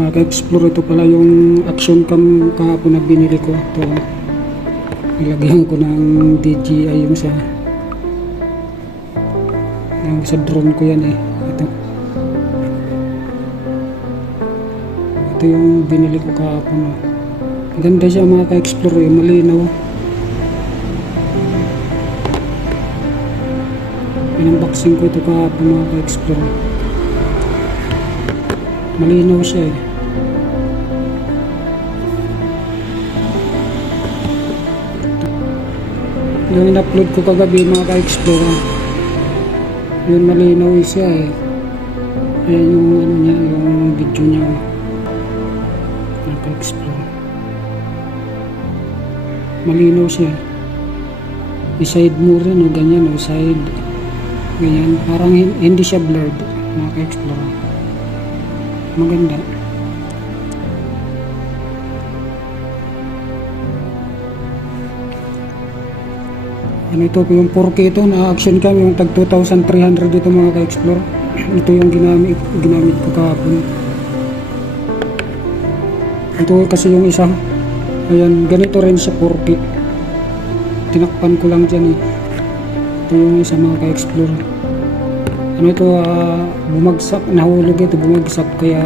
mga ka-explore, ito pala yung action cam kahapon na binili ko. Ito, nilagyan ko ng DJI yung sa drone ko yan eh. Ito yung binili ko kahapon. Ganda siya mga ka-explore, malinaw. Pinunboxing ko ito kahapon mga ka-explore. Malinaw siya eh. Yung in-upload ko kagabi mga ka-explore, yun malinaw siya eh. Ayan yung ano niya, yung video niya mga ka-explore. Malinaw siya. I-side mo rin o ganyan o side. Ganyan. Parang hindi siya blurred mga ka-explore. Maganda. Ano ito, yung 4K ito na action cam, yung tag 2,300 ito mga ka-explore. Ito yung ginamit ko kahapon. Ito kasi yung isa, ayan, ganito rin siya 4K. Tinakpan ko lang dyan eh. Ito yung isa mga ka-explore. Ano ito, bumagsak, nahulog ito, bumagsak, kaya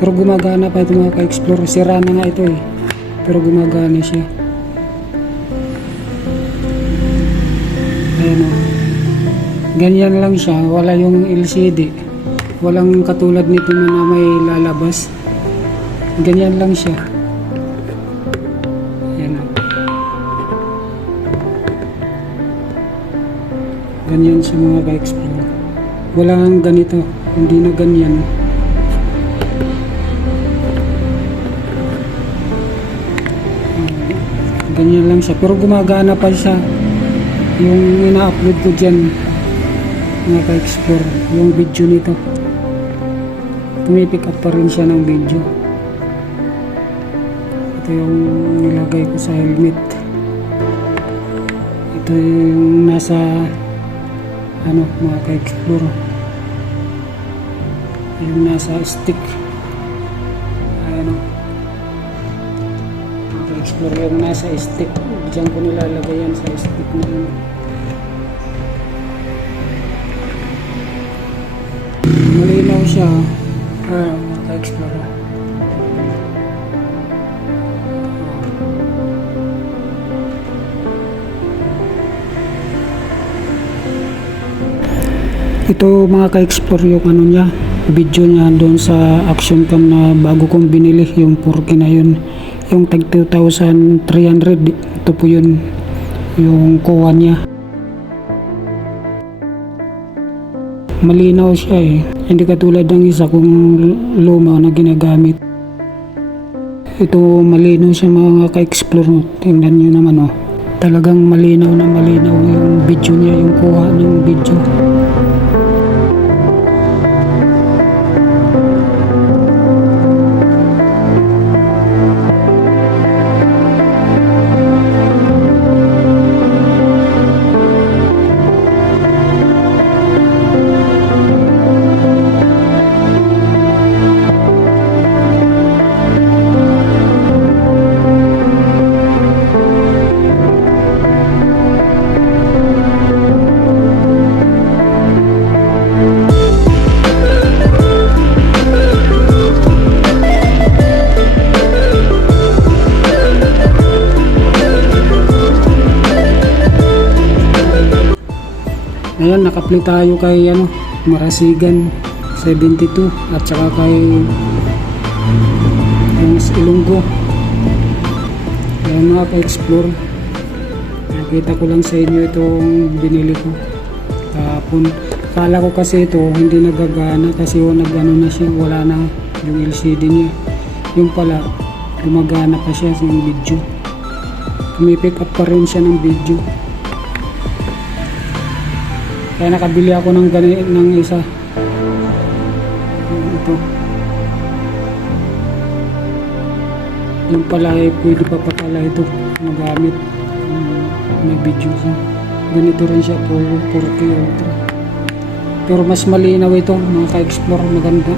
pero gumagana pa ito mga ka-explore. Sira na nga ito eh, pero gumagana siya. Ayan o, ganyan lang siya, wala yung LCD, walang katulad nito na may lalabas. Ganyan lang siya. Ayan o, ganyan siya mga ka-explore. Walang ganito, hindi na ganyan. Ganyan lang siya, pero gumagana pa siya. Yung ina-upload ko dyan mga ka-explore, yung video nito, pumipick up pa rin siya ng video. Ito yung nilagay ko sa helmet. Ito yung nasa ano mga ka-explore, yung nasa stick. Ano mga ka-explore, yung nasa stick, diyan ko nilalagay yan sa stick na yun. Malinaw siya mga ka-explore. Ito mga ka-explore yung ano niya, video niya doon sa action cam na bago kong binili, yung 4K na yun, yung tag 2,300. Ito po yun, yung kuha niya. Malinaw siya eh, hindi katulad ng isa kong luma na ginagamit. Ito malinaw siya mga ka-explore. Tingnan nyo naman oh, talagang malinaw na malinaw yung video niya, yung kuha ng video. Ayan, naka-play tayo kay ano, Marasigan 72 at saka kay yung Ilonggo. Ayan mga ka-explore, nakita ko lang sa inyo itong binili ko kahapon. Kala ko kasi ito hindi nagagana kasi nag-ano na siya, wala na yung LCD niya. Yung pala gumagana pa siya sa video, pumipick up pa rin siya ng video. Kaya nakabili ako ng ganito ng isa. Ito. Yung pala eh, pwede pa pala ito magamit. May video siya. Ganito rin siya, 4K Ultra. Pero mas malinaw ito mga ka-explore, maganda.